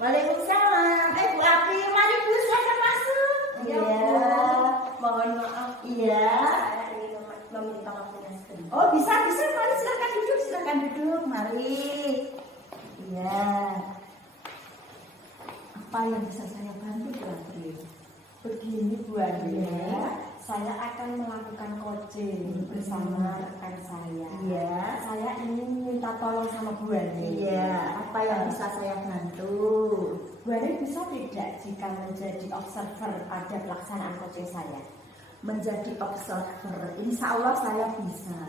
Waalaikumsalam. Bu Apri, mari Bu, silakan masuk. Iya, mohon maaf. Iya. Saya ingin meminta waktunya sebentar. Oh, bisa. Mari silakan duduk. Mari. Iya. Apa yang bisa saya bantu, Bu Apri? Begini Bu Andi, Iya. saya akan melakukan coaching bersama rekan saya. Iya. Saya ingin minta tolong sama Bu Andi. Iya. Apa yang bisa saya bantu? Bu Andi bisa tidak jika menjadi observer pada pelaksanaan coaching saya? Menjadi observer, insya Allah saya bisa.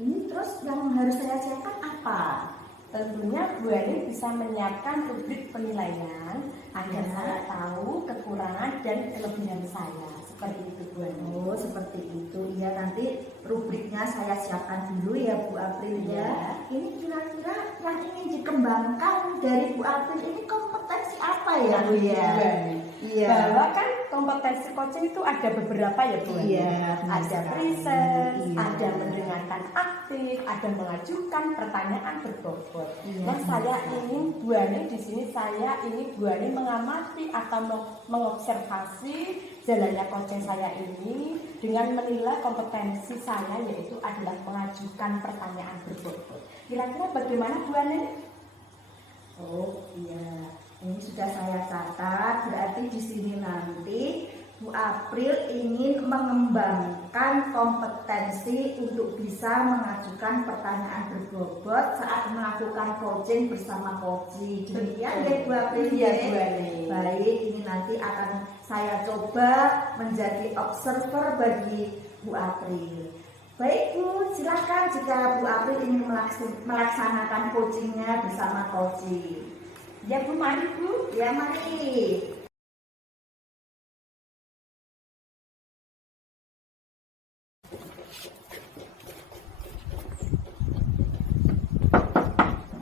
Ini terus yang harus saya siapkan apa? Tentunya Bu Andi bisa menyiapkan rubrik penilaian agar Ya. saya tahu kekurangan dan kelebihan saya. Seperti itu Bu Andi. Oh, seperti itu. Iya, nanti rubriknya saya siapkan dulu ya Bu April ya. Ya. Ini kira-kira yang ingin dikembangkan dari Bu April ini kompetensi apa ya Bu ya? Bu Andi. Iya. Bahwa kan kompetensi coaching itu ada beberapa ya Bu Andi. Iya, benar Ada sekali. present, Iya. ada mendengarkan aktif, ada mengajukan pertanyaan berbobot. Iya, Nah, saya benar. ingin Bu Andi di sini saya ingin Bu Andi mengamati atau mengobservasi jalannya coaching saya ini dengan menilai kompetensi saya yaitu adalah mengajukan pertanyaan berbobot. Kira-kira bagaimana Bu Andi? Oh iya, ini sudah saya catat. Berarti di sini nanti Bu April ingin mengembangkan kompetensi untuk bisa mengajukan pertanyaan berbobot saat melakukan coaching bersama coaching. Demikian ya Bu April. Iya, ya? Bu Andi. Baik, ini nanti akan saya coba menjadi observer bagi Bu April. Baik Bu, silakan jika Bu April ingin melaksanakan coachingnya bersama coaching. Ya Bu, mari Bu. Ya mari.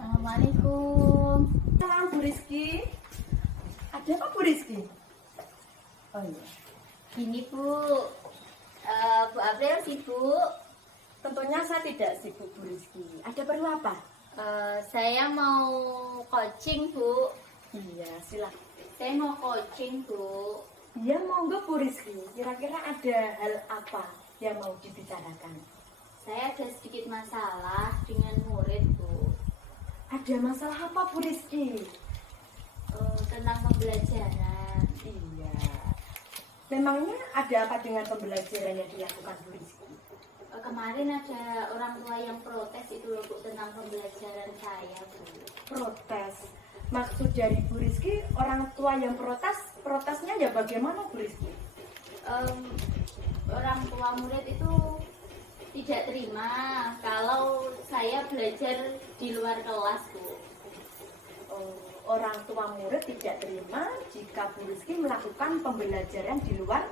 Assalamualaikum. Salam Bu Rizky. Ada apa Bu Rizky? Oh iya. Gini Bu, Bu April sibuk. Tentunya saya tidak sibuk Bu Rizky. Ada perlu apa? Saya mau coaching Bu. Iya, silakan. Saya mau coaching Bu. Iya, monggo Bu Rizky. Kira-kira ada hal apa yang mau dibicarakan? Saya ada sedikit masalah dengan murid Bu. Ada masalah apa Bu Rizky? Tentang pembelajaran. Iya. Memangnya ada apa dengan pembelajaran yang dilakukan Bu Rizky? Kemarin ada orang tua yang protes itu loh Bu tentang pembelajaran saya Bu. Protes. Maksud dari Bu Rizky, orang tua yang protesnya ya bagaimana Bu Rizky? Orang tua murid itu tidak terima kalau saya belajar di luar kelas Bu. Orang tua murid tidak terima jika Bu Rizky melakukan pembelajaran di luar.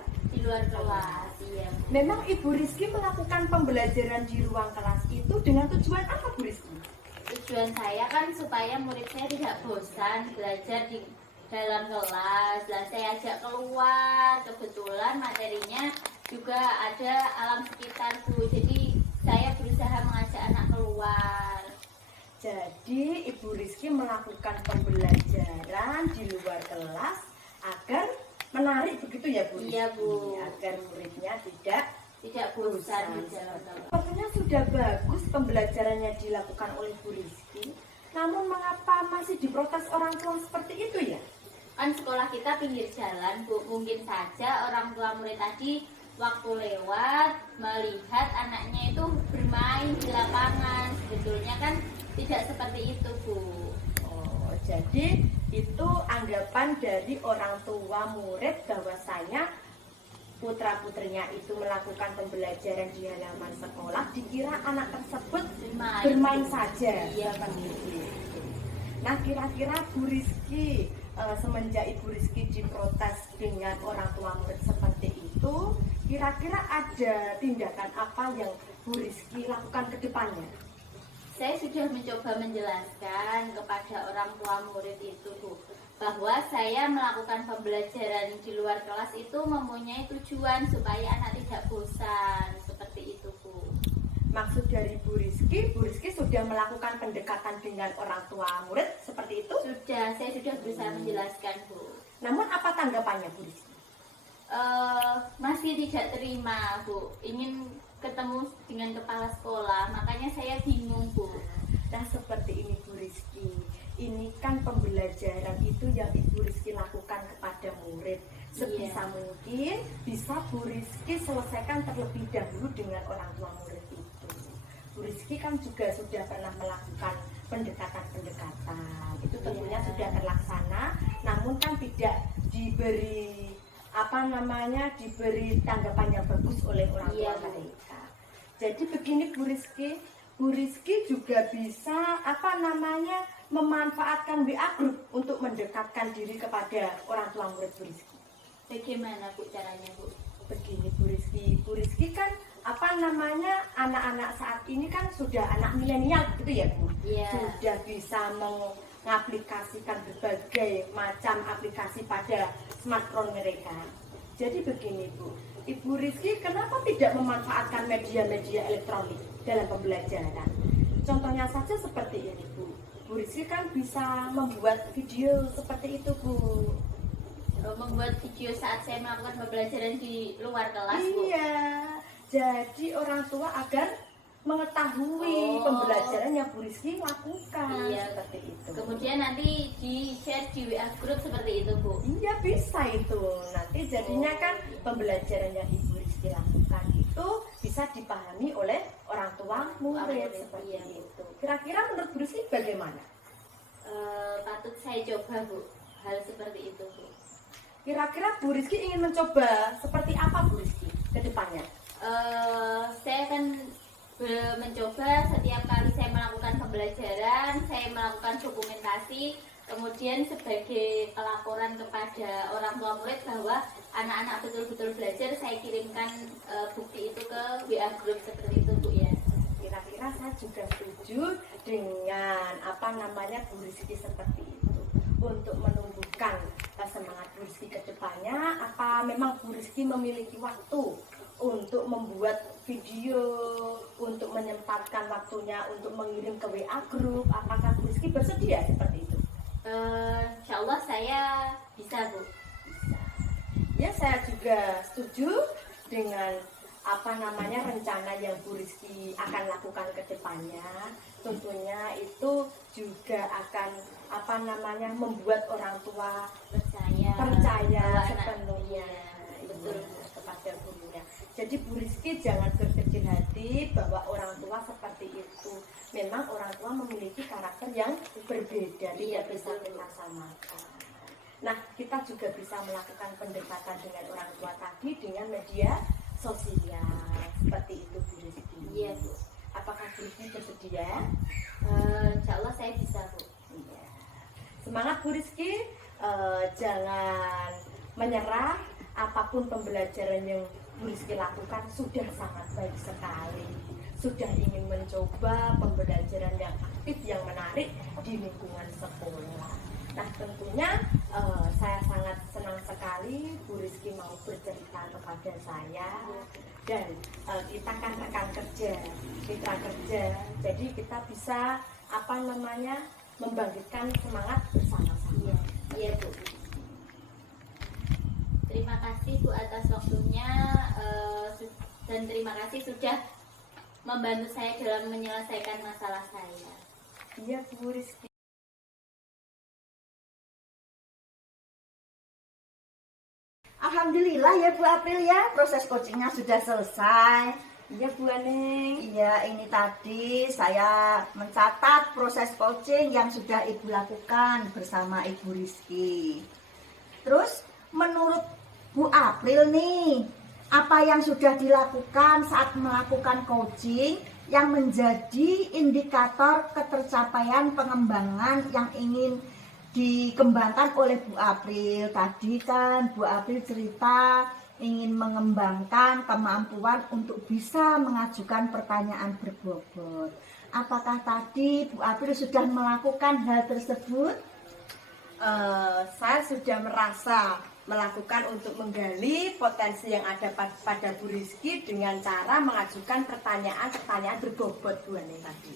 Kelas, iya. Memang Ibu Rizky melakukan pembelajaran di ruang kelas itu dengan tujuan apa Bu Rizky? Tujuan saya kan supaya murid saya tidak bosan belajar di dalam kelas. Lah saya ajak keluar, kebetulan materinya juga ada alam sekitar Bu. Jadi saya berusaha mengajak anak keluar. Jadi Ibu Rizky melakukan pembelajaran di luar kelas agar menarik begitu ya Bu? Iya Bu. Agar muridnya tidak bosan di dalam kelas. Sepertinya sudah bagus pembelajarannya dilakukan oleh Bu Rizky. Namun mengapa masih diprotes orang tua seperti itu ya? Kan sekolah kita pinggir jalan Bu. Mungkin saja orang tua murid tadi waktu lewat melihat anaknya itu bermain di lapangan. Sebetulnya kan tidak seperti itu Bu. Oh, jadi itu anggapan dari orang tua murid bahwasanya putra-putrinya itu melakukan pembelajaran di halaman sekolah, dikira anak tersebut bermain saja. Iya Pak. Nah, kira-kira Bu Rizky semenjak Ibu Rizky diprotes dengan orang tua murid seperti itu, kira-kira ada tindakan apa yang Bu Rizky lakukan ke depannya? Saya sudah mencoba menjelaskan kepada orang tua murid itu Bu, bahwa saya melakukan pembelajaran di luar kelas itu mempunyai tujuan supaya anak tidak bosan, seperti itu Bu. Maksud dari Bu Rizky sudah melakukan pendekatan dengan orang tua murid seperti itu? Saya sudah berusaha menjelaskan, Bu. Namun apa tanggapannya Bu Rizky? Masih tidak terima, Bu. Ingin ketemu dengan kepala sekolah, makanya saya bingung, Bu. Nah seperti ini Bu Rizky, ini kan pembelajaran itu yang Ibu Rizky lakukan kepada murid. Sebisa mungkin bisa Bu Rizky selesaikan terlebih dahulu dengan orang tua murid itu. Bu Rizky kan juga sudah pernah melakukan pendekatan-pendekatan, itu tentunya sudah terlaksana, namun kan tidak diberi diberi tanggapan yang bagus oleh orang tua mereka. Jadi begini Bu Rizky juga bisa memanfaatkan WA group untuk mendekatkan diri kepada orang tua murid Bu Rizky. Bagaimana, Bu, caranya, Bu? Begini Bu Rizky kan anak-anak saat ini kan sudah anak milenial gitu ya Bu. Iya. Sudah bisa mengaplikasikan berbagai macam aplikasi pada smartphone mereka. Jadi begini Bu, Ibu Rizky kenapa tidak memanfaatkan media-media elektronik dalam pembelajaran? Contohnya saja seperti ini Bu. Bu Rizky kan bisa membuat video seperti itu Bu. Membuat video saat saya melakukan pembelajaran di luar kelas, Bu. Iya, jadi orang tua agar mengetahui pembelajaran yang Bu Rizky lakukan. Iya, seperti itu. Kemudian nanti di-share di WA group seperti itu, Bu. Iya bisa itu. Nanti jadinya kan pembelajaran yang Ibu Rizky lakukan itu bisa dipahami oleh orang tua murid seperti itu. Kira-kira menurut Bu Rizky bagaimana? Patut saya coba, Bu. Hal seperti itu, Bu. Kira-kira Bu Rizky ingin mencoba seperti apa Bu Rizky ke depannya? Saya akan mencoba setiap kali saya melakukan pembelajaran, saya melakukan dokumentasi, kemudian sebagai pelaporan kepada orang tua murid bahwa anak-anak betul-betul belajar, saya kirimkan bukti itu ke WA group seperti itu, Bu, ya. Kira-kira saya juga setuju dengan Bu Rizky seperti itu. Untuk menumbuhkan semangat Bu Rizky ke depannya, apa memang Bu Rizky memiliki waktu untuk membuat video, untuk menyempatkan waktunya untuk mengirim ke WA group? Apakah Bu Rizky bersedia seperti itu? Insya Allah saya bisa, Bu. Bisa. Ya, saya juga setuju dengan rencana yang Bu Rizky akan lakukan ke depannya. Tentunya itu juga akan membuat orang tua percaya sepenuhnya betul kepada gurunya. Jadi Bu Rizky jangan berkecil hati bahwa orang tua seperti itu. Memang orang tua memiliki karakter yang berbeda, tidak bisa kita samakan. Nah, kita juga bisa melakukan pendekatan dengan orang tua tadi dengan media sosial seperti itu Bu Rizky. Iya, Bu. Apakah Bu Rizky bersedia? Insya Allah saya bisa, Bu. Iya. Semangat Bu Rizky, jangan menyerah. Apapun pembelajaran yang Bu Rizky lakukan sudah sangat baik sekali. Sudah ingin mencoba pembelajaran yang aktif, yang menarik di lingkungan sekolah. Nah, tentunya saya sangat senang sekali Bu Rizky mau bercerita kepada saya. Dan kita kan rekan kerja, mitra kerja. Jadi kita bisa membangkitkan semangat bersama-sama. Iya, Bu. Terima kasih, Bu, atas waktunya dan terima kasih sudah membantu saya dalam menyelesaikan masalah saya. Iya Bu Rizky. Alhamdulillah ya Bu April ya, proses coachingnya sudah selesai. Iya Bu Aneng. Iya, ini tadi saya mencatat proses coaching yang sudah Ibu lakukan bersama Ibu Rizky. Terus menurut Bu April nih, apa yang sudah dilakukan saat melakukan coaching yang menjadi indikator ketercapaian pengembangan yang ingin dikembangkan oleh Bu April? Tadi kan Bu April cerita ingin mengembangkan kemampuan untuk bisa mengajukan pertanyaan berbobot. Apakah tadi Bu April sudah melakukan hal tersebut? Saya sudah merasa melakukan untuk menggali potensi yang ada pada Bu Rizky dengan cara mengajukan pertanyaan-pertanyaan berbobot Bu Aneng tadi.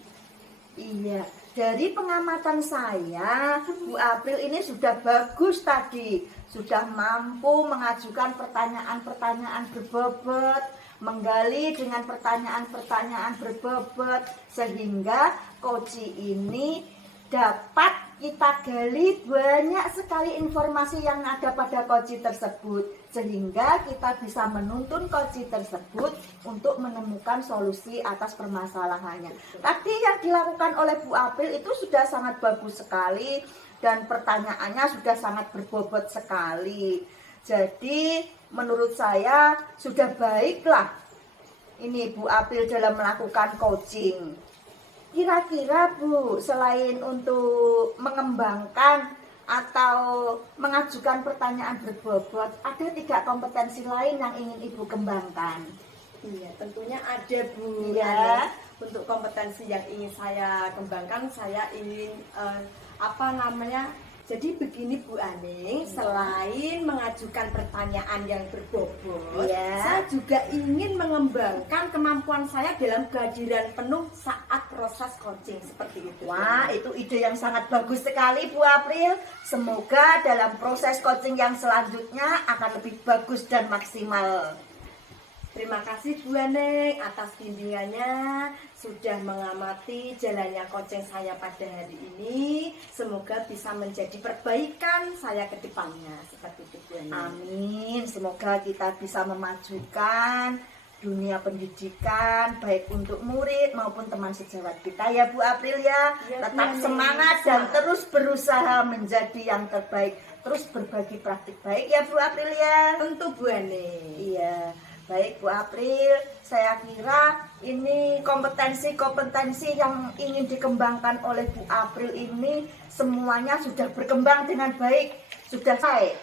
Iya, dari pengamatan saya, Bu April ini sudah bagus tadi, sudah mampu mengajukan pertanyaan-pertanyaan berbobot, menggali dengan pertanyaan-pertanyaan berbobot, sehingga Koci ini dapat kita gali banyak sekali informasi yang ada pada Koci tersebut, sehingga kita bisa menuntun Koci tersebut untuk menemukan solusi atas permasalahannya. Tadi yang dilakukan oleh Bu April itu sudah sangat bagus sekali dan pertanyaannya sudah sangat berbobot sekali. Jadi menurut saya sudah baiklah ini Bu April dalam melakukan coaching. Kira-kira Bu, selain untuk mengembangkan atau mengajukan pertanyaan berbobot, ada tidak kompetensi lain yang ingin Ibu kembangkan? Iya, tentunya ada Bu. Iya. Aneh. Untuk kompetensi yang ingin saya kembangkan, saya ingin jadi begini Bu Aning, selain mengajukan pertanyaan yang berbobot, Iya. saya juga ingin mengembangkan kemampuan saya dalam kehadiran penuh saat proses coaching seperti itu. Wah, itu ide yang sangat bagus sekali Bu April. Semoga dalam proses coaching yang selanjutnya akan lebih bagus dan maksimal. Terima kasih Bu Aning atas bimbingannya, sudah mengamati jalannya coaching saya pada hari ini. Semoga bisa menjadi perbaikan saya ke depannya. Seperti itu Bu Aning. Amin. Semoga kita bisa memajukan dunia pendidikan baik untuk murid maupun teman sejawat kita ya Bu April ya. Ya, Tetap Bu Aning. semangat dan terus berusaha menjadi yang terbaik. Terus berbagi praktik baik ya Bu April ya. Tentu Bu Aning. Iya. Baik Bu April, saya kira ini kompetensi-kompetensi yang ingin dikembangkan oleh Bu April ini semuanya sudah berkembang dengan baik, sudah baik.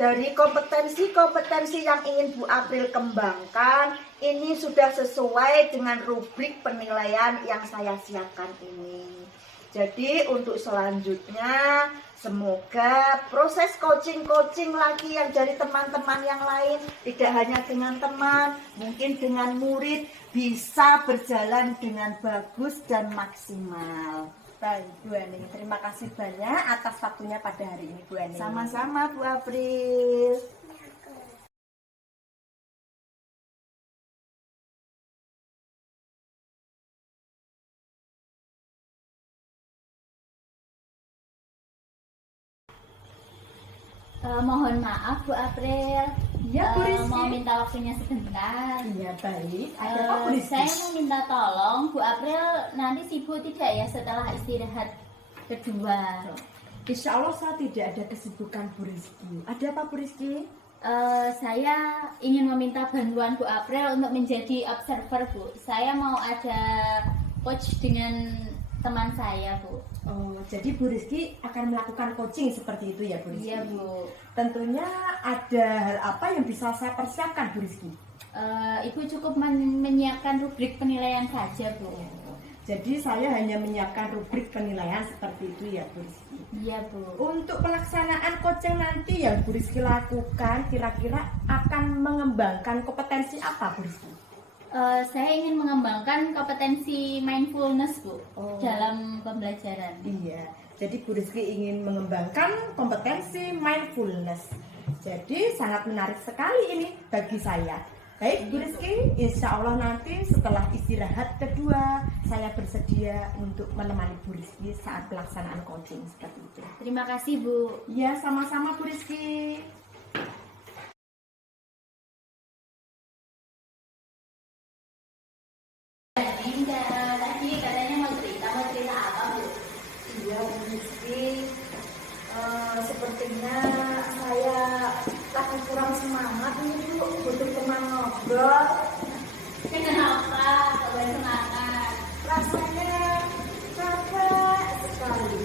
Dari kompetensi-kompetensi yang ingin Bu April kembangkan, ini sudah sesuai dengan rubrik penilaian yang saya siapkan ini. Jadi untuk selanjutnya semoga proses coaching lagi yang dari teman-teman yang lain, tidak hanya dengan teman, mungkin dengan murid, bisa berjalan dengan bagus dan maksimal. Baik Bu Aning, terima kasih banyak atas waktunya pada hari ini Bu Aning. Sama-sama Bu April. Mohon maaf Bu April, Ya, Bu Rizky. mau minta waktunya sebentar. Iya baik, ada apa Bu Rizky? Saya mau minta tolong Bu April nanti sibuk tidak ya setelah istirahat kedua. Insya Allah saya tidak ada kesibukan Bu Rizky. Ada apa Bu Rizky? Saya ingin meminta bantuan Bu April untuk menjadi observer Bu. Saya mau ada coach dengan teman saya Bu. Oh, jadi Bu Rizky akan melakukan coaching seperti itu ya Bu Rizky? Iya Bu. Tentunya ada hal apa yang bisa saya persiapkan Bu Rizky? Ibu cukup menyiapkan rubrik penilaian saja Bu. Jadi saya hanya menyiapkan rubrik penilaian seperti itu ya Bu Rizky. Iya Bu. Untuk pelaksanaan coaching nanti yang Bu Rizky lakukan kira-kira akan mengembangkan kompetensi apa Bu Rizky? Saya ingin mengembangkan kompetensi mindfulness Bu Oh. dalam pembelajaran. Iya, jadi Bu Rizky ingin mengembangkan kompetensi mindfulness. Jadi sangat menarik sekali ini bagi saya. Baik Bu Rizky, insya Allah nanti setelah istirahat kedua saya bersedia untuk menemani Bu Rizky saat pelaksanaan coaching seperti itu. Terima kasih Bu. Ya, sama-sama Bu Rizky. Tadi katanya mau cerita apa Bu? Iya Bu Rizky, sepertinya saya lagi kurang semangat nih Bu, butuh teman ngobrol. Kenapa? Coba semangat. Rasanya capek sekali.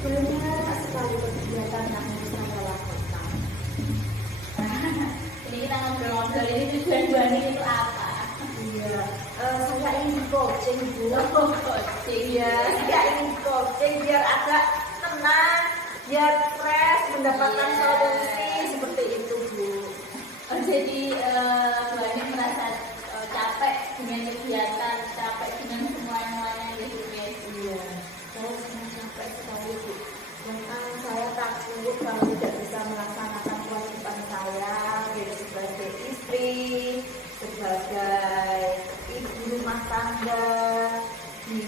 Banyak sekali kegiatan yang harus saya lakukan. Ini kita ngobrol-ngobrol ini tujuan Bu Ani itu apa? Iya, saya ingin coaching Bu. Coaching. Iya, saya ingin coaching biar agak tenang, biar fresh, mendapatkan Iya. solusi seperti itu Bu. Jadi Bu Ani merasa capek dengan kegiatan, capek dengan semua yang lainnya gitu ya. tangga, di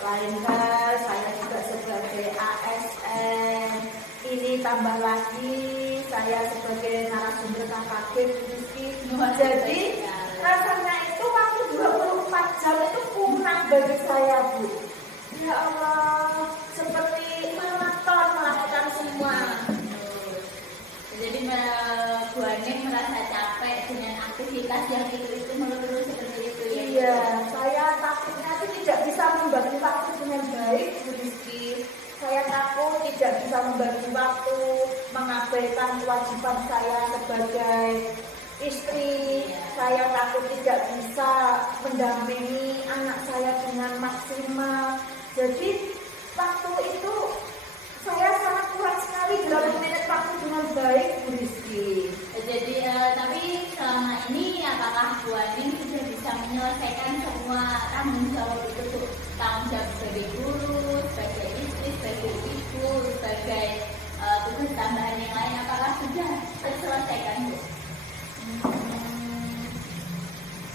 lain hal saya juga sebagai ASN. Ini tambah lagi saya sebagai narasumber KKG Rizky. Jadi rasanya itu waktu 24 jam itu kurang bagi saya, Bu. Ya Allah, seperti maraton melakukan semua. Jadi Bu Aning merasa capek dengan aktivitas yang itu melulu seperti itu ya. Iya, saya takutnya itu tidak bisa membagi waktu dengan baik, Bu Rizky. Saya takut tidak bisa membagi waktu, mengabaikan kewajiban saya sebagai istri. Saya takut tidak bisa mendampingi anak saya dengan maksimal. Jadi waktu itu saya sangat kuat sekali dalam memanage waktu dengan baik, Bu Rizky. Jadi tapi selama ini apakah Bu Aning sudah bisa menyelesaikan semua tanggung jawab itu, Bu? Tanggung jawab sebagai guru, sebagai istri, sebagai ibu, sebagai tugas tambahan yang lain, apakah sudah terselesaikan, Bu?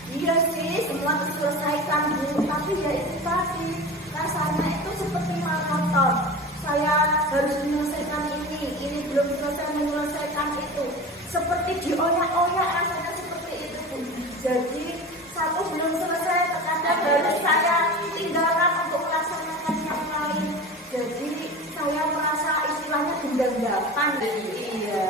Iya sih, semua diselesaikan, Bu. Tapi ya itu tadi, rasanya itu seperti maraton. Saya harus menyelesaikan ini belum selesai menyelesaikan itu. Seperti dioyak-oyak rasanya seperti itu, Bu. Jadi satu belum selesai, terkadang harus saya tinggalkan untuk melaksanakan yang lain. Jadi saya merasa istilahnya gendang-gapan. Iya.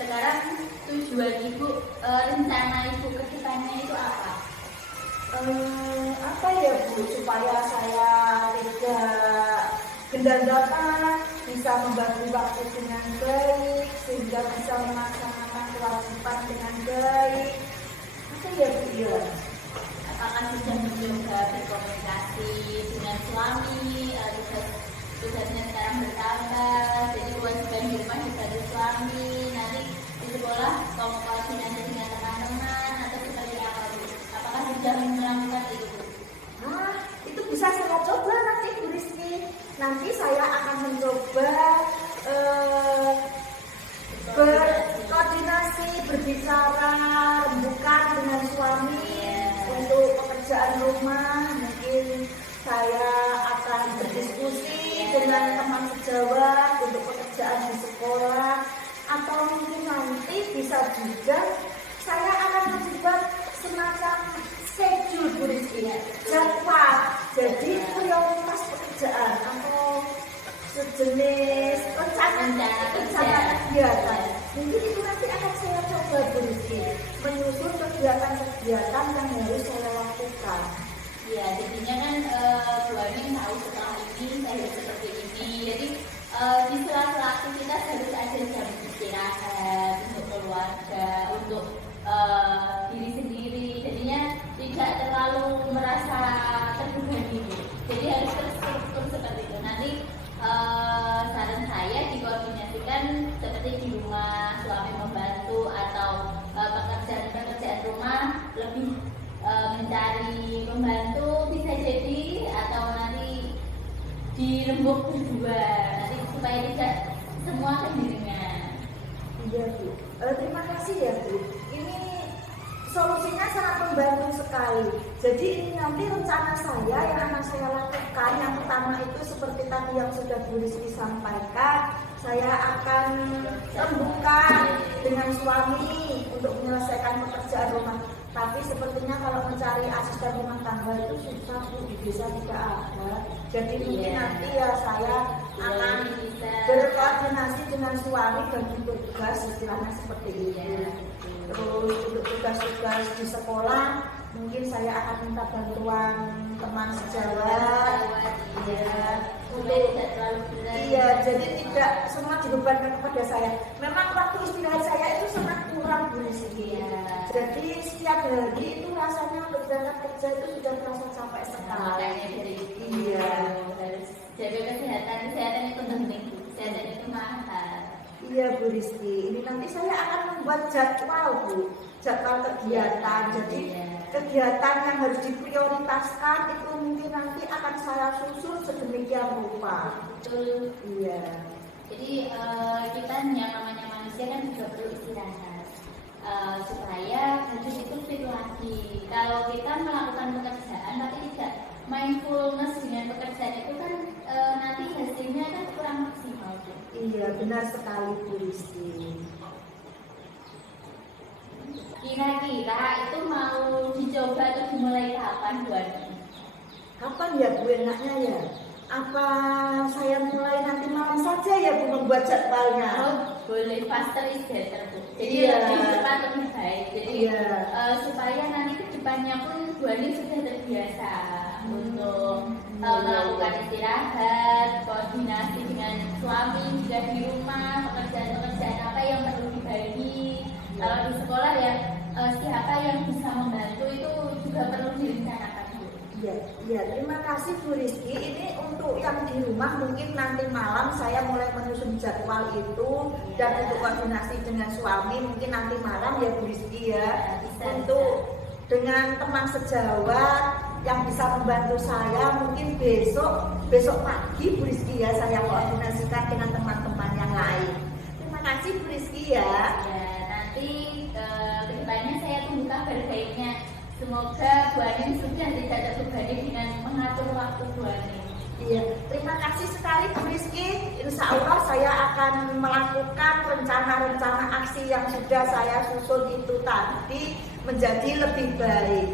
Sekarang tujuan Ibu, rencana Ibu ke depannya itu apa? Apa ya, Bu, supaya saya tidak gendang-gapan, bisa membagi waktu dengan baik, sehingga bisa melaksanakan kewajiban dengan baik. Apa ya, Bu? Ya? Apakah sudah mencoba berkomunikasi dengan suami? Tugasnya sekarang bertambah, jadi kewajiban di rumah dibantu suami. Nanti di sekolah kamu koordinasi dengan teman-teman atau seperti apa, Bu? Apakah sudah melakukan itu, Bu? Itu bisa saya coba nanti, Bu Rizky. Nanti saya akan mencoba berkoordinasi, berbicara, bukan dengan suami untuk pekerjaan rumah. Mungkin saya akan berdiskusi dengan teman sejawat untuk pekerjaan di sekolah, atau mungkin nanti bisa juga saya akan membuat semacam schedule, Bu Rizky, jadwal. Jadi prioritas pekerjaan atau sejenis rencana kegiatan. Mungkin itu nanti akan saya coba, Bu Rizky, menyusun kegiatan-kegiatan yang harus saya lakukan. Ya, jadinya kan Bu Aning tahu setelah ini saya harus seperti ini. Jadi di sela-sela aktivitas harus ada jam istirahat untuk keluarga, untuk diri sendiri. Jadinya tidak terlalu merasa terbebani. Jadi harus terstruktur seperti itu. Nanti saran saya dikoordinasikan seperti di rumah, suami membantu, atau pekerjaan rumah lebih mencari pembantu bisa jadi, atau nanti dirembuk berdua nanti supaya tidak semua sendirian. Iya, Bu. Terima kasih ya, Bu. Ini solusinya sangat membantu sekali. Jadi ini nanti rencana saya yang akan saya lakukan. Yang pertama itu seperti tadi yang sudah Bu Rizky sampaikan, saya akan rembukan dengan suami untuk menyelesaikan pekerjaan rumah. Tapi sepertinya kalau mencari asisten rumah tangga itu susah, Bu, di desa tidak ada. Jadi mungkin nanti ya saya akan berkoordinasi dengan suami bagi tugas, istilahnya seperti ini. Terus untuk tugas-tugas di sekolah mungkin saya akan minta bantuan teman sejawat. Jadi tidak semua dibebankan kepada saya. Memang waktu istirahat saya itu sangat kurang, Bu Rizky. Jadi setiap hari itu rasanya berangkat kerja itu sudah terasa capek sekali. Iya, harus jaga kesehatan itu penting, Bu. Kesehatan itu mahal. Iya, Bu Rizky. Ini nanti saya akan membuat jadwal, Bu. Jadwal kegiatan. Jadi kegiatan yang harus diprioritaskan itu mungkin nanti akan saya susun sedemikian rupa. Betul. Iya. Jadi kita yang namanya manusia kan juga perlu istirahat supaya badan itu fit lagi. Kalau kalau kita melakukan pekerjaan tapi tidak mindfulness dengan pekerjaan itu kan nanti hasilnya kan kurang maksimal. Iya, benar sekali Bu Rizky. Kira-kira itu mau dicoba atau dimulai kapan Bu Ani? Kapan ya Bu enaknya ya? Apa saya mulai nanti malam saja ya Bu membuat jadwalnya? Oh, boleh, faster is better Bu. Jadi Iya. lebih cepat lebih baik. Jadi Iya. supaya nanti ke depannya pun Bu Ani sudah terbiasa untuk melakukan istirahat, koordinasi dengan suami juga di rumah, pekerjaan-pekerjaan apa yang perlu dibagi. Kalau di sekolah ya siapa yang bisa membantu itu juga perlu direncanakan Bu. Iya, iya, terima kasih Bu Rizky. Ini untuk yang di rumah mungkin nanti malam saya mulai menyusun jadwal itu dan untuk koordinasi dengan suami mungkin nanti malam ya Bu Rizky ya. Bisa, Untuk dengan teman sejawat yang bisa membantu saya mungkin besok pagi Bu Rizky ya saya koordinasikan dengan teman-teman yang lain. Terima kasih Bu Rizky ya. Ya, nanti kedepannya saya tunggu kabar baiknya. Semoga Bu Ani sudah tidak terbebani dengan mengatur waktu Bu Ani. Iya, terima kasih sekali Bu Rizky. Insya Allah saya akan melakukan rencana-rencana aksi yang sudah saya susun itu tadi menjadi lebih baik.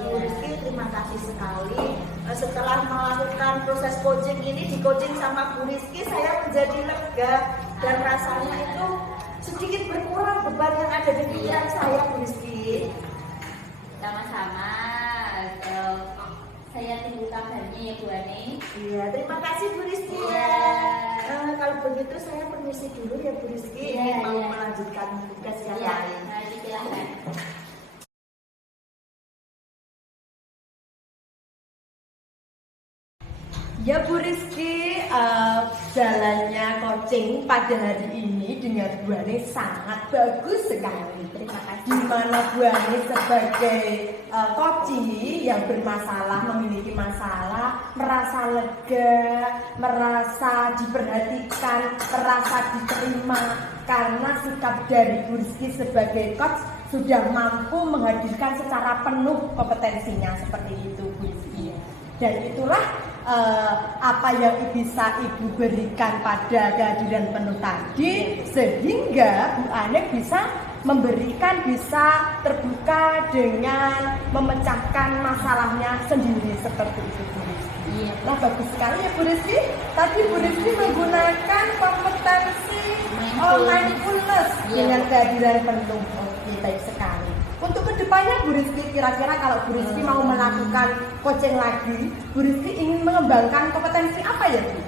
Bu Rizky, terima kasih sekali. Setelah melakukan proses coaching ini, di coaching sama Bu Rizky, saya menjadi lega dan rasanya itu sedikit berkurang beban yang ada di pikiran saya Bu Rizky. Sama-sama. Saya tunggu kabarnya ya Bu Ani. Iya, terima kasih Bu Rizky ya. Kalau begitu saya permisi dulu ya Bu Rizky. Iya, Mau iya. melanjutkan tugas yang Ya, lain. nah, silakan. Ya Bu Rizky, jalannya coaching pada hari ini dengan Bu Ani sangat bagus sekali. Terima kasih. Di mana Bu Ani sebagai coaching yang bermasalah, memiliki masalah, merasa lega, merasa diperhatikan, merasa diterima karena sikap dari Bu Rizky sebagai coach sudah mampu menghadirkan secara penuh kompetensinya seperti itu Bu Rizky. Dan itulah apa yang bisa Ibu berikan pada kehadiran penuh tadi, sehingga Bu Ani bisa memberikan, bisa terbuka dengan memecahkan masalahnya sendiri seperti itu Bu Rizky. Iya. Nah bagus sekali ya Bu Rizky. Tadi Bu Rizky menggunakan kompetensi mindfulness Iya. dengan kehadiran penuh. Oke, baik sekali. Untuk kedepannya Bu Rizky, kira-kira kalau Bu Rizky mau melakukan coaching lagi, Bu Rizky ingin mengembangkan kompetensi apa ya Bu?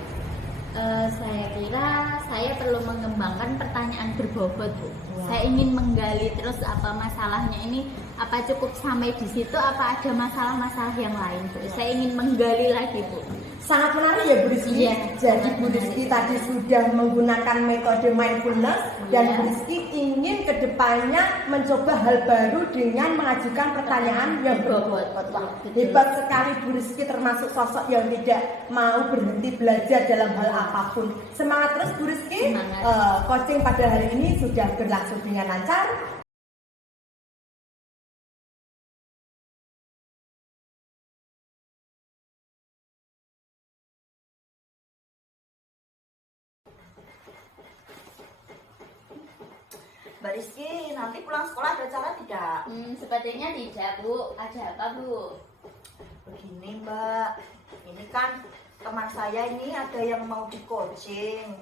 Saya kira saya perlu mengembangkan pertanyaan berbobot Bu. Wah. Saya ingin menggali terus apa masalahnya ini, apa cukup sampai di situ, apa ada masalah-masalah yang lain Bu. Saya ingin menggali lagi Bu. Sangat menarik ya Bu Rizky. Iya. Jadi Bu Rizky tadi sudah menggunakan metode mindfulness dan Iya. Bu Rizky ingin kedepannya mencoba hal baru dengan mengajukan pertanyaan yang berbobot. Wah, Betul. hebat sekali Bu Rizky, termasuk sosok yang tidak mau berhenti belajar dalam hal apapun. Semangat terus Bu Rizky. Semangat. Coaching pada hari ini sudah berlangsung dengan lancar. Mbak Rizky, nanti pulang sekolah ada acara tidak? Sepertinya tidak Bu. Ada apa Bu? Begini Mbak, ini kan teman saya ini ada yang mau di coaching.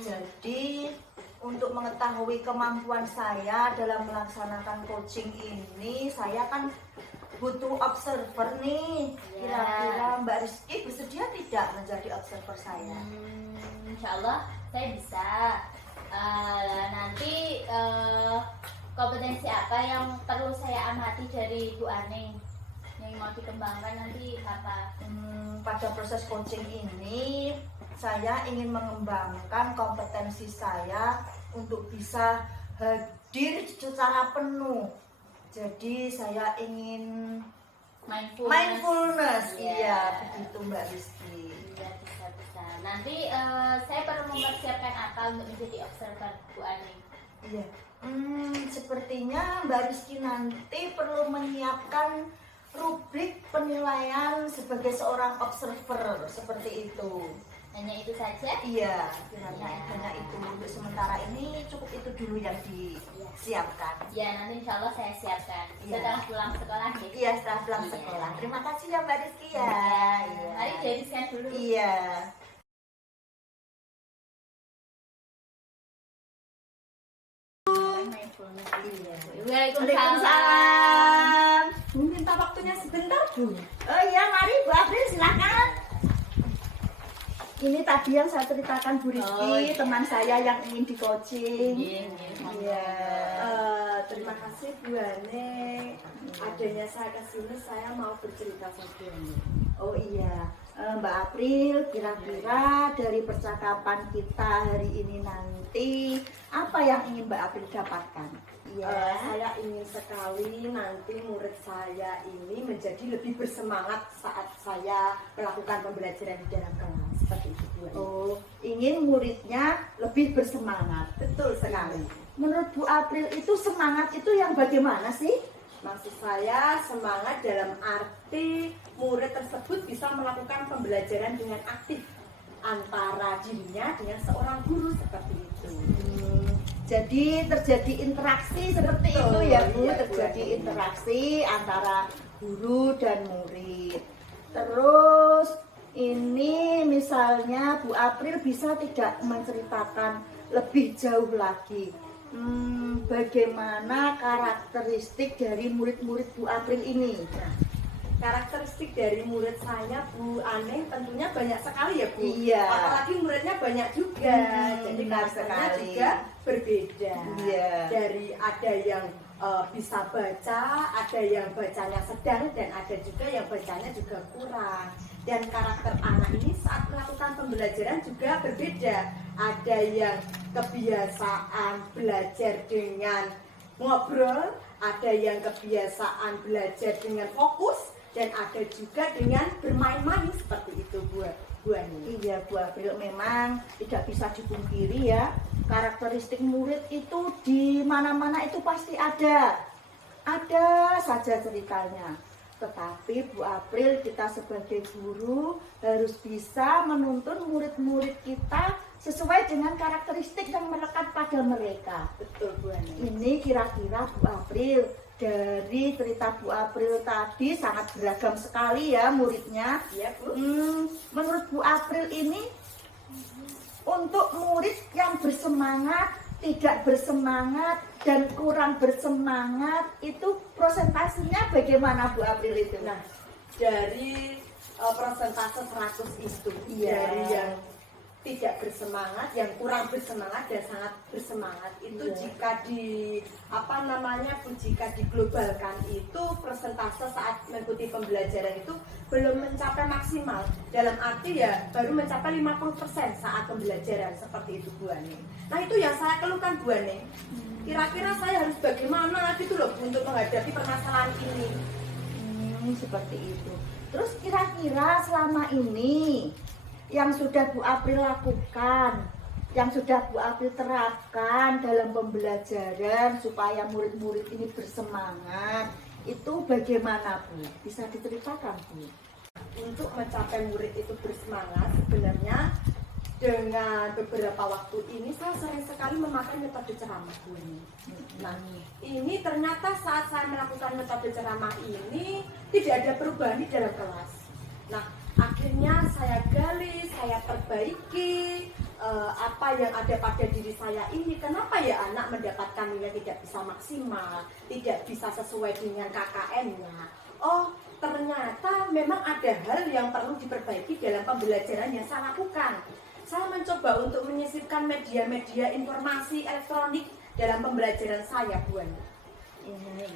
Jadi untuk mengetahui kemampuan saya dalam melaksanakan coaching ini, saya kan butuh observer nih. Ya. Kira-kira Mbak Rizky bersedia tidak menjadi observer saya? Insya Allah saya bisa. Nanti kompetensi apa yang perlu saya amati dari Bu Aning yang mau dikembangkan nanti apa? Pada proses coaching ini saya ingin mengembangkan kompetensi saya untuk bisa hadir secara penuh. Jadi saya ingin mindfulness. Iya, begitu Mbak Rizky. Iya, bisa. Nanti saya perlu mempersiapkan apa untuk menjadi observer Bu Aning? Iya. Sepertinya Mbak Rizky nanti perlu menyiapkan rubrik penilaian sebagai seorang observer seperti itu. Hanya itu saja. Iya, hanya itu. Untuk sementara ini cukup itu dulu yang disiapkan. Ya, nanti insya Allah saya siapkan Iya. setelah pulang sekolah ya. Iya, setelah pulang Iya. sekolah. Terima kasih ya Mbak Rizky ya. Iya. Mari dihabiskan dulu. Iya. Iya. Waalaikumsalam. Minta waktunya sebentar, Bu. Oh iya, mari Bu April silakan. Ini tadi yang saya ceritakan Bu Rizky, Oh, iya. teman saya yang ingin di coaching. Iya. Iya. Terima kasih Bu Ane. Adanya saya ke sini, saya mau bercerita sama Bu Ane. Oh iya, Mbak April, kira-kira dari percakapan kita hari ini nanti apa yang ingin Mbak April dapatkan? Saya ingin sekali nanti murid saya ini menjadi lebih bersemangat saat saya melakukan pembelajaran di dalam kelas. Seperti itu Bu Ane. Oh, ingin muridnya lebih bersemangat. Betul sekali. Menurut Bu April itu semangat itu yang bagaimana sih? Maksud saya semangat dalam arti murid tersebut bisa melakukan pembelajaran dengan aktif antara dirinya dengan seorang guru seperti itu. Jadi terjadi interaksi seperti itu ya Bu, Iya, Bu. terjadi interaksi antara guru dan murid. Terus ini misalnya Bu April bisa tidak menceritakan lebih jauh lagi bagaimana karakteristik dari murid-murid Bu April ini? Karakteristik dari murid saya Bu Ane tentunya banyak sekali ya Bu. Iya. Apalagi muridnya banyak juga. Jadi benar karakternya sekali. juga berbeda. Iya. Dari ada yang bisa baca, ada yang bacanya sedang, dan ada juga yang bacanya juga kurang. Dan karakter anak ini saat melakukan pembelajaran juga berbeda. Ada yang kebiasaan belajar dengan ngobrol, ada yang kebiasaan belajar dengan fokus, dan ada juga dengan bermain-main seperti itu Bu Ani. Iya Bu April, memang tidak bisa dipungkiri ya, karakteristik murid itu di mana-mana itu pasti ada saja ceritanya. Tetapi Bu April, kita sebagai guru harus bisa menuntun murid-murid kita sesuai dengan karakteristik yang melekat pada mereka. Betul Bu Ani. Ini kira-kira Bu April, dari cerita Bu April tadi sangat beragam sekali ya muridnya. Iya Bu. Menurut Bu April ini, untuk murid yang bersemangat, tidak bersemangat, dan kurang bersemangat, itu prosentasinya bagaimana Bu April itu? Nah, dari persentase 100 itu, Iya. dari yang tidak bersemangat, yang kurang bersemangat dan sangat bersemangat itu Iya. jika jika diglobalkan itu persentase saat mengikuti pembelajaran itu belum mencapai maksimal, dalam arti ya baru mencapai 50% saat pembelajaran seperti itu Bu Ani. Nah itu yang saya keluhkan Bu Ani. Kira-kira saya harus bagaimana gitu loh Bu, untuk menghadapi permasalahan ini. Seperti itu. Terus kira-kira selama ini yang sudah Bu April lakukan, yang sudah Bu April terapkan dalam pembelajaran supaya murid-murid ini bersemangat, itu bagaimana Bu? Bisa diceritakan Bu? Untuk mencapai murid itu bersemangat, sebenarnya dengan beberapa waktu ini saya sering sekali memakai metode ceramah Bu ini. Nah, ini ternyata saat saya melakukan metode ceramah ini tidak ada perubahan di dalam kelas. Nah, akhirnya saya gali, saya perbaiki apa yang ada pada diri saya ini. Kenapa ya anak mendapatkan nilai tidak bisa maksimal, tidak bisa sesuai dengan KKM-nya? Oh, ternyata memang ada hal yang perlu diperbaiki dalam pembelajaran yang saya lakukan. Saya mencoba untuk menyisipkan media-media informasi elektronik dalam pembelajaran saya, Bu Ani.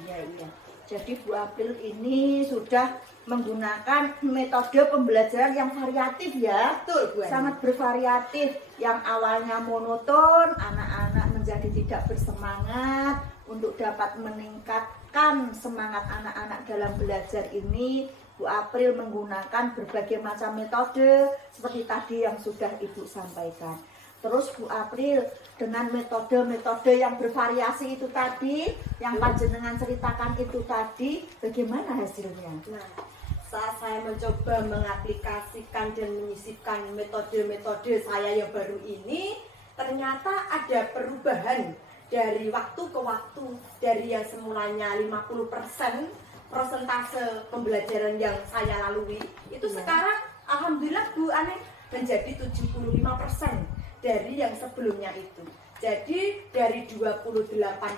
Iya. Jadi Bu April ini sudah menggunakan metode pembelajaran yang variatif ya. Betul, Bu Ani. Sangat bervariatif. Yang awalnya monoton, anak-anak menjadi tidak bersemangat. Untuk dapat meningkatkan semangat anak-anak dalam belajar ini, Bu April menggunakan berbagai macam metode seperti tadi yang sudah Ibu sampaikan. Terus Bu April dengan metode-metode yang bervariasi itu tadi, yang panjenengan ceritakan itu tadi, bagaimana hasilnya? Nah, saat saya mencoba mengaplikasikan dan menyisipkan metode-metode saya yang baru ini, ternyata ada perubahan dari waktu ke waktu. Dari yang semulanya 50% persentase pembelajaran yang saya lalui, itu sekarang alhamdulillah Bu Ane menjadi 75% dari yang sebelumnya itu. Jadi dari 28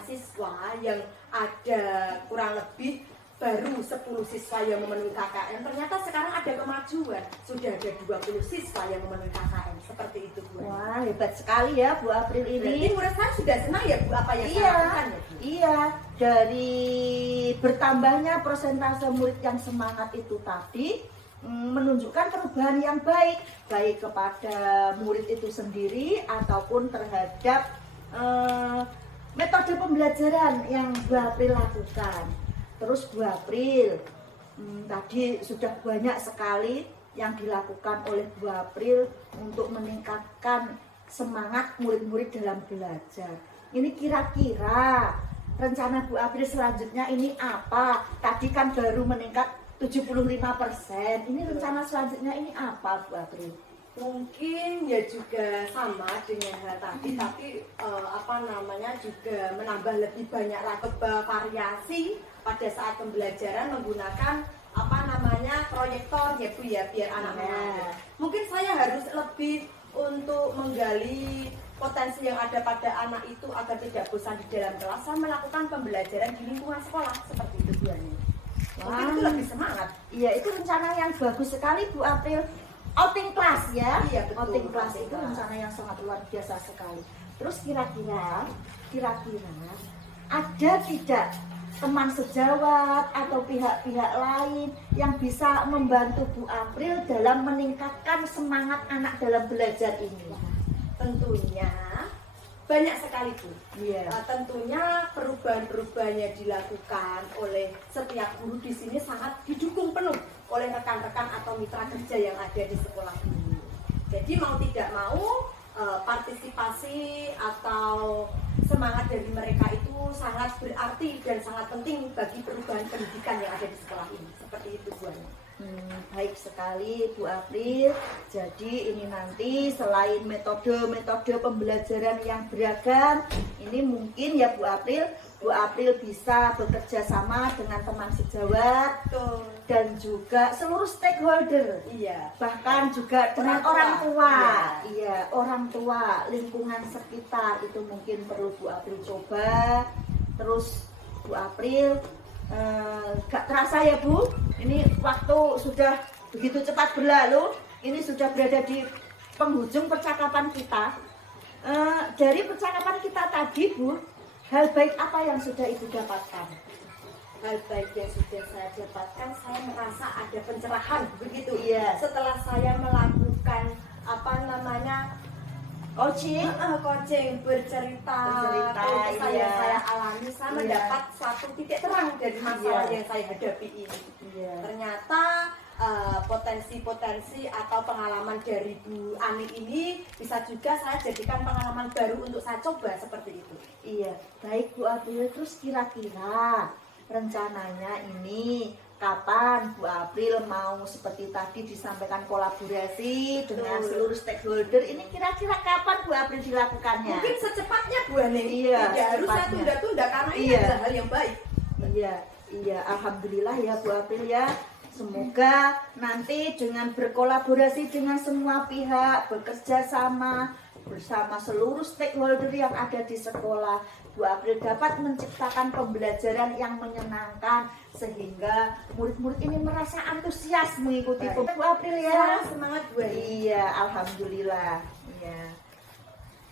siswa yang ada kurang lebih baru 10 siswa yang memenuhi KKN, ternyata sekarang ada kemajuan, sudah ada 20 siswa yang memenuhi KKN. Seperti itu Bu. Wah, hebat sekali ya Bu April Ini ini. menurut saya sudah senang ya Bu apa yang saya Iya, lakukan ya Bu. iya, dari bertambahnya persentase murid yang semangat itu tadi menunjukkan perubahan yang baik, baik kepada murid itu sendiri ataupun terhadap metode pembelajaran yang Bu April lakukan. Terus Bu April, tadi sudah banyak sekali yang dilakukan oleh Bu April untuk meningkatkan semangat murid-murid dalam belajar. Ini kira-kira rencana Bu April selanjutnya ini apa? Tadi kan baru meningkat 75%. Ini rencana selanjutnya ini apa Bu April? Mungkin ya juga sama dengan hal tadi, tapi juga menambah lebih banyak lagi variasi pada saat pembelajaran menggunakan proyektor ya Bu ya, biar anak-anak. Mungkin saya harus lebih untuk menggali potensi yang ada pada anak itu agar tidak bosan di dalam kelas. Saya melakukan pembelajaran di lingkungan sekolah seperti itu Bu Ani. Mungkin itu lebih semangat. Iya, itu rencana yang bagus sekali Bu April. Outing class ya. Iya, betul. Outing class itu rencana yang sangat luar biasa sekali. Terus kira-kira ada tidak teman sejawat atau pihak-pihak lain yang bisa membantu Bu April dalam meningkatkan semangat anak dalam belajar ini? Tentunya banyak sekali Bu. Iya. Tentunya perubahan-perubahan yang dilakukan oleh setiap guru di sini sangat didukung penuh oleh rekan-rekan atau mitra kerja yang ada di sekolah ini. Jadi mau tidak mau partisipasi atau semangat dari mereka itu sangat berarti dan sangat penting bagi perubahan pendidikan yang ada di sekolah ini. Seperti itu Bu Ani. Baik sekali Bu April. Jadi ini nanti selain metode-metode pembelajaran yang beragam, ini mungkin ya Bu April bisa bekerja sama dengan teman sejawat dan juga seluruh stakeholder. Iya. Bahkan juga dengan orang tua. Iya. Iya, orang tua, lingkungan sekitar itu mungkin perlu Bu April coba. Terus Bu April gak terasa ya Bu, ini waktu sudah begitu cepat berlalu. Ini sudah berada di penghujung percakapan kita. Dari percakapan kita tadi Bu, hal baik apa yang sudah Ibu dapatkan? Hal baik yang sudah saya dapatkan, saya merasa ada pencerahan begitu. Iya. Setelah saya melakukan coaching bercerita saya iya. saya alami, saya Iya. mendapat satu titik terang dari masalah Iya. yang saya hadapi ini. Iya. Ternyata potensi-potensi atau pengalaman dari Bu Ani ini bisa juga saya jadikan pengalaman baru untuk saya coba seperti itu. Iya, baik Bu April. Terus kira-kira rencananya ini kapan Bu April mau seperti tadi disampaikan kolaborasi dengan seluruh stakeholder, ini kira-kira kapan Bu April dilakukannya? Mungkin secepatnya Bu Ani. Iya, Tidak harus saya secepatnya. tunda-tunda karena ini Iya. adalah hal yang baik. Iya, alhamdulillah ya Bu April ya. Semoga nanti dengan berkolaborasi dengan semua pihak, bekerja sama bersama seluruh stakeholder yang ada di sekolah, Bu April dapat menciptakan pembelajaran yang menyenangkan sehingga murid-murid ini merasa antusias mengikuti Baik. Bu April ya. Semangat Bu Ani. Iya, alhamdulillah. Iya.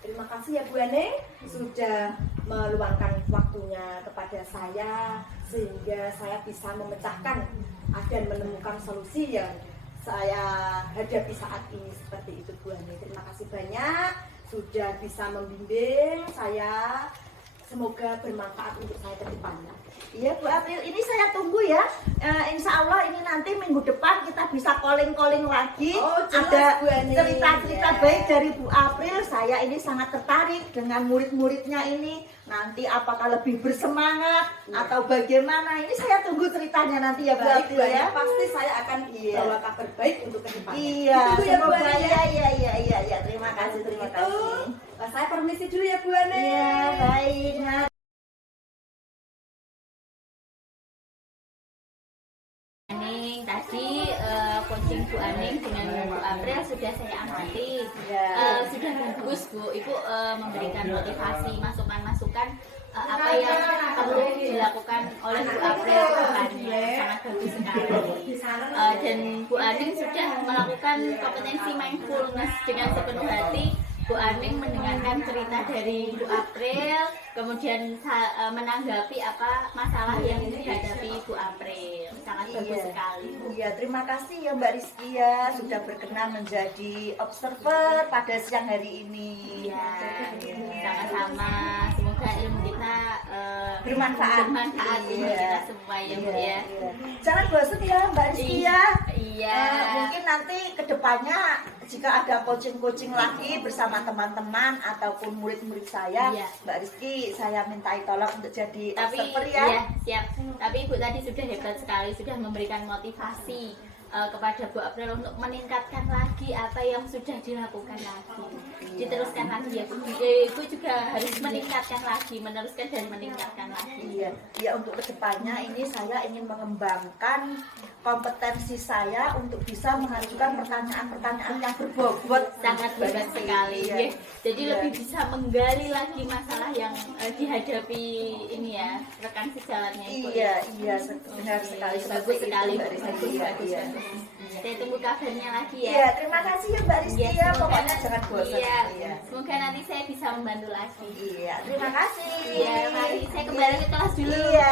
Terima kasih ya Bu Ane sudah meluangkan waktunya kepada saya sehingga saya bisa memecahkan dan menemukan solusi yang saya hadapi saat ini seperti itu Bu Ane. Terima kasih banyak sudah bisa membimbing saya. Semoga bermanfaat untuk saya ke depannya. Iya Bu April, ini saya tunggu ya insya Allah ini nanti minggu depan kita bisa calling-calling lagi. Oh, jelas, Ada Bu Ani. cerita-cerita Ya. baik dari Bu April. Saya ini sangat tertarik dengan murid-muridnya ini. Nanti apakah lebih bersemangat atau bagaimana? Ini saya tunggu ceritanya nanti ya Bu Baik, April Bu Ani, ya. pasti saya akan Iya. bawa kabar baik untuk kedepannya. Iya, Ditunggu ya, Bu semoga Ani, ya. iya. Terima kasih, terima kasih. Saya permisi dulu ya Bu Ani. Iya, baik. Nah, Aning tadi coaching Bu Aning dengan Bu April sudah saya amati. Ya. Sudah bagus Bu, Ibu memberikan motivasi, masukan-masukan apa yang perlu dilakukan oleh Bu April ke depannya. Sangat bagus sekali. Dan Bu Aning sudah melakukan kompetensi mindfulness dengan sepenuh hati. Bu Aning mendengarkan cerita dari Bu April, kemudian menanggapi apa masalah yang dihadapi Bu April. Sangat bagus sekali. Iya, terima kasih ya Mbak Rizky ya sudah berkenan menjadi observer pada siang hari ini. Iya, sama-sama. Semoga ilmu kita Bermanfaat. bermanfaat untuk Iya. kita semua ya Bu ya. Jangan bosan ya Mbak Rizky ya. Iya. Mungkin nanti kedepannya jika ada coaching-coaching lagi bersama teman-teman ataupun murid-murid saya, Iya. Mbak Rizky saya mintai tolong untuk jadi Tapi observer ya. iya, siap. Tapi Ibu tadi sudah hebat sekali, sudah memberikan motivasi kepada Bu April untuk meningkatkan lagi apa yang sudah dilakukan lagi. Diteruskan lagi ya Bu. Ibu juga harus meningkatkan lagi, meneruskan dan meningkatkan lagi. Iya, ya untuk kedepannya ini saya ingin mengembangkan kompetensi saya untuk bisa mengajukan pertanyaan-pertanyaan yang berbobot. Sangat bagus sekali. Iya. Ya. Jadi Iya. lebih bisa menggali lagi masalah yang dihadapi ini ya, rekan sejalannya Ibu. Iya, benar sekali. Bagus Seperti itu, sekali. Mbak Rizky. Bagus, Iya, bagus, iya. bagus. Saya tunggu kabarnya lagi ya. Iya, terima kasih ya Mbak Rizky Iya, ya. semoga Pokoknya nanti- jangan bosan. Iya, Iya. semoga nanti saya bisa membantu lagi. Iya, terima kasih. Iya, mari saya kembali ke kelas dulu. Iya.